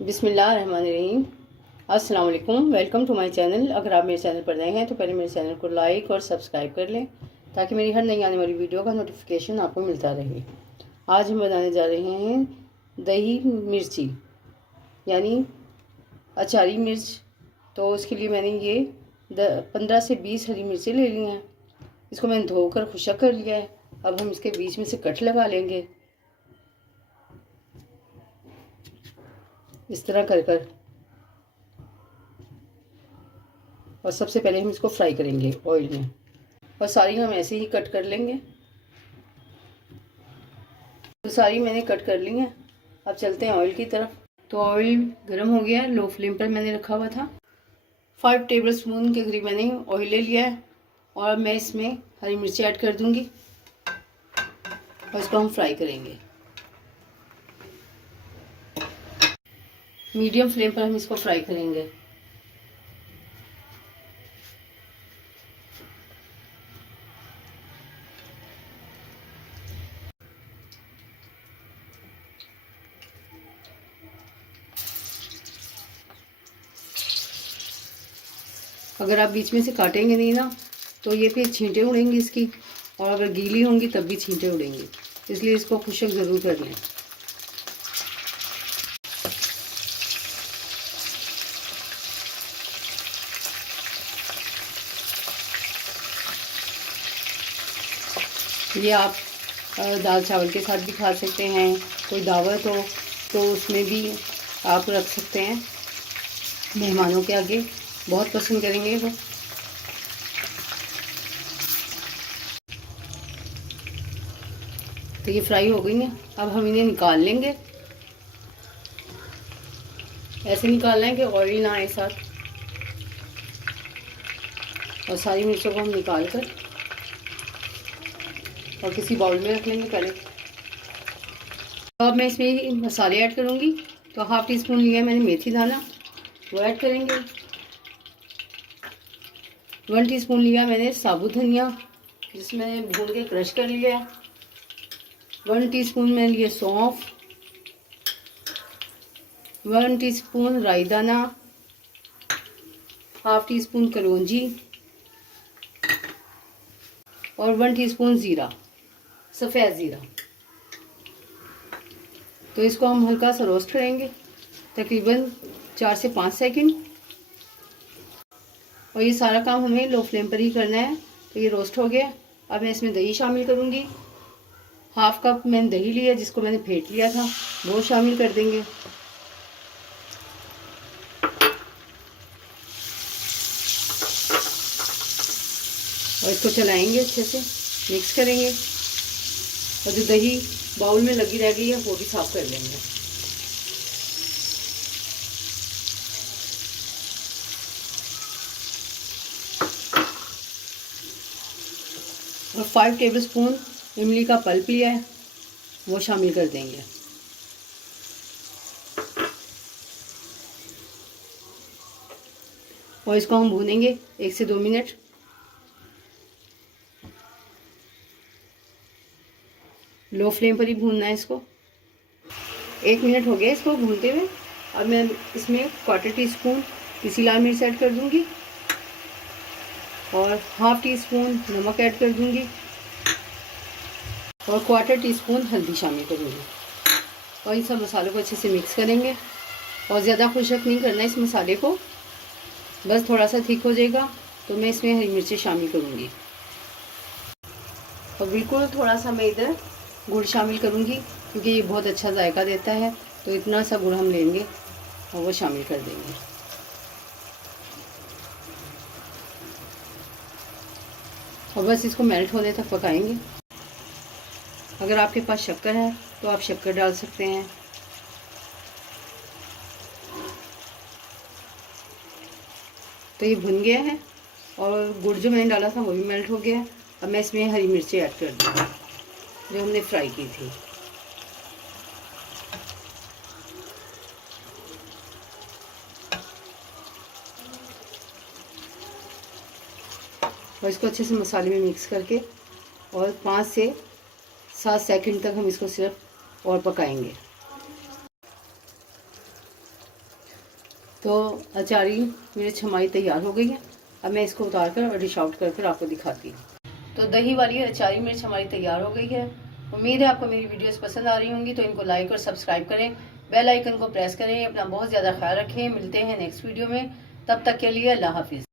बिस्मिल्लाहिर्रहमानिर्रहीम। अस्सलाम वालेकुम। Welcome to my channel. अगर आप मेरे चैनल पर नए हैं तो पहले मेरे चैनल को लाइक और सब्सक्राइब कर लें ताकि मेरी हर नई आने वाली वीडियो का नोटिफिकेशन आपको मिलता रहे। आज हम बनाने जा रहे हैं दही मिर्ची यानी अचारी मिर्च। तो उसके लिए मैंने ये 15 से 20 हरी मिर्चें ले ली हैं। इसको मैंने धोकर खुशक कर लिया है। अब हम इसके बीच में से कट लगा लेंगे इस तरह कर कर। और सबसे पहले हम इसको फ्राई करेंगे ऑयल में, और सारी हम ऐसे ही कट कर लेंगे। तो सारी मैंने कट कर ली हैं। अब चलते हैं ऑयल की तरफ। तो ऑयल गर्म हो गया है, लो फ्लेम पर मैंने रखा हुआ था। 5 टेबल स्पून के करीब मैंने ऑयल ले लिया है और मैं इसमें हरी मिर्ची ऐड कर दूंगी और इसको हम फ्राई करेंगे। मीडियम फ्लेम पर हम इसको फ्राई करेंगे। अगर आप बीच में से काटेंगे नहीं ना तो ये फिर छींटे उड़ेंगी इसकी, और अगर गीली होंगी तब भी छींटे उड़ेंगी, इसलिए इसको खुशक ज़रूर कर लें। ये आप दाल चावल के साथ भी खा सकते हैं। कोई दावत हो तो उसमें भी आप रख सकते हैं, मेहमानों के आगे बहुत पसंद करेंगे वो। तो ये फ्राई हो गई हैं। अब हम इन्हें निकाल लेंगे। ऐसे निकालना है कि ऑयल ना आए साथ। और सारी मिर्चों को हम निकाल कर और किसी बाउल में रख लेंगे पहले। अब मैं इसमें मसाले ऐड करूँगी। तो हाफ टी स्पून लिया मैंने मेथी दाना, वो ऐड करेंगे। 1 टीस्पून लिया मैंने साबुत धनिया, जिसमें मैंने भून के क्रश कर लिया है। 1 टीस्पून मैंने लिया सौंफ, 1 टीस्पून राई दाना, हाफ टी स्पून कलौंजी और 1 टीस्पून ज़ीरा, सफ़ेद ज़ीरा। तो इसको हम हल्का सा रोस्ट करेंगे तकरीबन 4 से 5 सेकंड। और ये सारा काम हमें लो फ्लेम पर ही करना है। तो ये रोस्ट हो गया। अब मैं इसमें दही शामिल करूँगी। हाफ कप मैंने दही लिया जिसको मैंने फेंट लिया था, वो शामिल कर देंगे। और इसको चलाएंगे, अच्छे से मिक्स करेंगे। और जो दही बाउल में लगी रह गई है वो भी साफ कर लेंगे। और 5 टेबल स्पून इमली का पल्प लिया है, वो शामिल कर देंगे। और इसको हम भूनेंगे 1 से 2 मिनट। लो फ्लेम पर ही भूनना है इसको। 1 मिनट हो गया इसको भूनते हुए। अब मैं इसमें 1/4 टीस्पून पिसी लाल मिर्च ऐड कर दूंगी और हाफ टी स्पून नमक ऐड कर दूंगी और 1/4 टीस्पून हल्दी शामिल करूंगी। और इन सब मसालों को अच्छे से मिक्स करेंगे। और ज़्यादा खुशक नहीं करना इस मसाले को, बस थोड़ा सा थिक हो जाएगा तो मैं इसमें हरी मिर्ची शामिल करूंगी। और बिल्कुल थोड़ा सा मैं इधर गुड़ शामिल करूंगी क्योंकि ये बहुत अच्छा जायका देता है। तो इतना सा गुड़ हम लेंगे और वो शामिल कर देंगे। और बस इसको मेल्ट होने तक पकाएंगे। अगर आपके पास शक्कर है तो आप शक्कर डाल सकते हैं। तो ये भुन गया है और गुड़ जो मैंने डाला था वो भी मेल्ट हो गया है। अब मैं इसमें हरी मिर्ची ऐड कर दूँगी जो हमने फ्राई की थी। और इसको अच्छे से मसाले में मिक्स करके और 5 से 7 सेकंड तक हम इसको सिर्फ और पकाएंगे। तो अचारी मिर्च हमारी तैयार हो गई है। अब मैं इसको उतार कर और डिश आउट कर आपको दिखाती हूँ। तो दही वाली अचारी मिर्च हमारी तैयार हो गई है। उम्मीद है आपको मेरी वीडियोस पसंद आ रही होंगी, तो इनको लाइक और सब्सक्राइब करें, बेल आइकन को प्रेस करें। अपना बहुत ज़्यादा ख्याल रखें। मिलते हैं नेक्स्ट वीडियो में, तब तक के लिए अल्लाह हाफिज़।